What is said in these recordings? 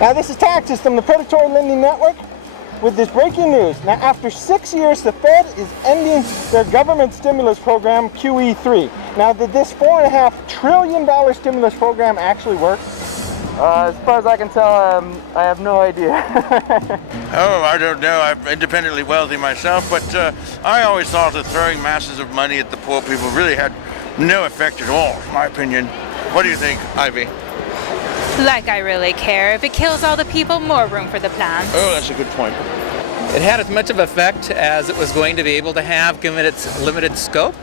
Now this is Tarth from the Predatory Lending Network with this breaking news. Now after 6 years, the Fed is ending their government stimulus program, QE3. Now did this $4.5 trillion stimulus program actually work? As far as I can tell, I have no idea. Oh, I don't know. I'm independently wealthy myself, but I always thought that throwing masses of money at the poor people really had no effect at all, in my opinion. What do you think, Ivy? Like I really care. If it kills all the people, more room for the plants. Oh, that's a good point. It had as much of an effect as it was going to be able to have given its limited scope.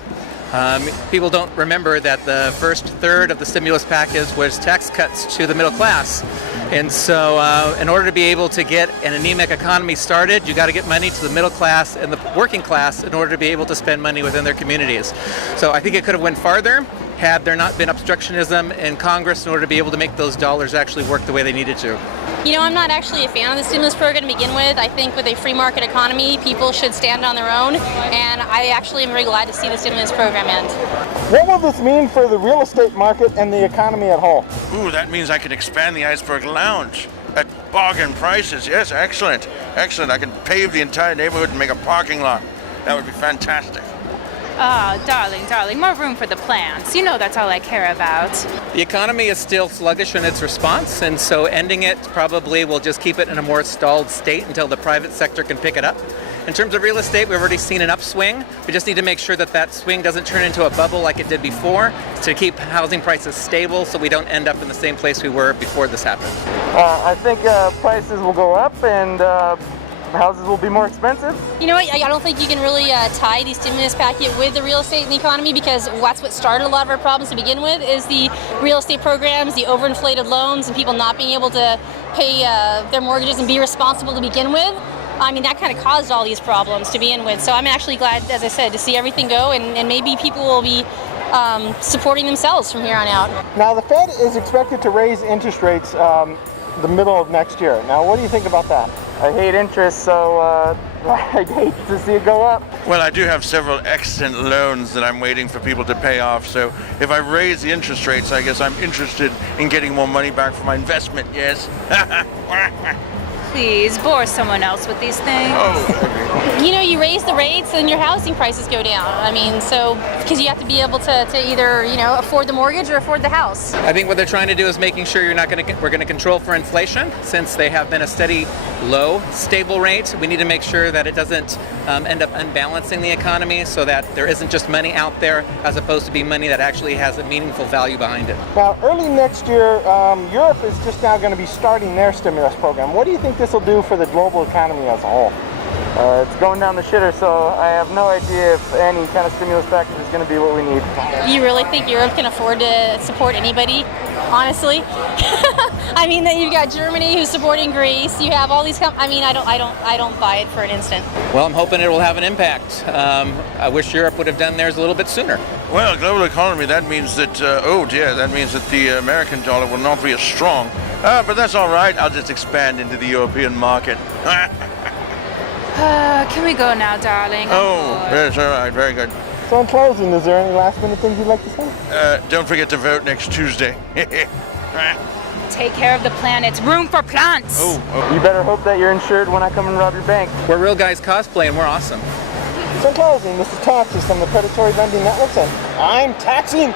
People don't remember that the first third of the stimulus package was tax cuts to the middle class. And so in order to be able to get an anemic economy started, you got to get money to the middle class and the working class in order to be able to spend money within their communities. So I think it could have went farther had there not been obstructionism in Congress in order to be able to make those dollars actually work the way they needed to. You know, I'm not actually a fan of the stimulus program to begin with. I think with a free market economy, people should stand on their own, and I actually am very glad to see the stimulus program end. What will this mean for the real estate market and the economy at whole? Ooh, that means I can expand the Iceberg Lounge at bargain prices. Yes, excellent. Excellent. I can pave the entire neighborhood and make a parking lot. That would be fantastic. Oh, darling, more room for the plants. You know that's all I care about. The economy is still sluggish in its response, and so ending it probably will just keep it in a more stalled state until the private sector can pick it up. In terms of real estate, we've already seen an upswing. We just need to make sure that that swing doesn't turn into a bubble like it did before, to keep housing prices stable so we don't end up in the same place we were before this happened. I think prices will go up and houses will be more expensive. You know what, I don't think you can really tie the stimulus packet with the real estate and the economy, because that's what started a lot of our problems to begin with, is the real estate programs, the overinflated loans, and people not being able to pay their mortgages and be responsible to begin with. I mean, that kind of caused all these problems to begin with. So I'm actually glad, as I said, to see everything go, and maybe people will be supporting themselves from here on out. Now the Fed is expected to raise interest rates the middle of next year. Now what do you think about that? I hate interest, so I'd hate to see it go up. Well, I do have several excellent loans that I'm waiting for people to pay off, so if I raise the interest rates, I guess I'm interested in getting more money back for my investment, yes? Please, bore someone else with these things. Oh. You know, you raise the rates and your housing prices go down. I mean, so, because you have to be able to either, you know, afford the mortgage or afford the house. I think what they're trying to do is making sure we're going to control for inflation. Since they have been a steady, low, stable rate, we need to make sure that it doesn't end up unbalancing the economy so that there isn't just money out there as opposed to be money that actually has a meaningful value behind it. Now early next year, Europe is just now going to be starting their stimulus program. What do you think this will do for the global economy as a whole? It's going down the shitter, so I have no idea if any kind of stimulus package is going to be what we need. You really think Europe can afford to support anybody? Honestly, I mean, that you've got Germany who's supporting Greece. You have all these. I mean, I don't buy it for an instant. Well, I'm hoping it will have an impact. I wish Europe would have done theirs a little bit sooner. Well, global economy, that means that, oh dear, that means that the American dollar will not be as strong. But that's all right, I'll just expand into the European market. Can we go now, darling? Oh, that's all right, very good. So in closing, is there any last minute things you'd like to say? Don't forget to vote next Tuesday. Take care of the planet. Room for plants. Oh. You better hope that you're insured when I come and rob your bank. We're real guys cosplaying, we're awesome. So in closing, this is Tarth from the Predatory Lending Network, and I'm taxing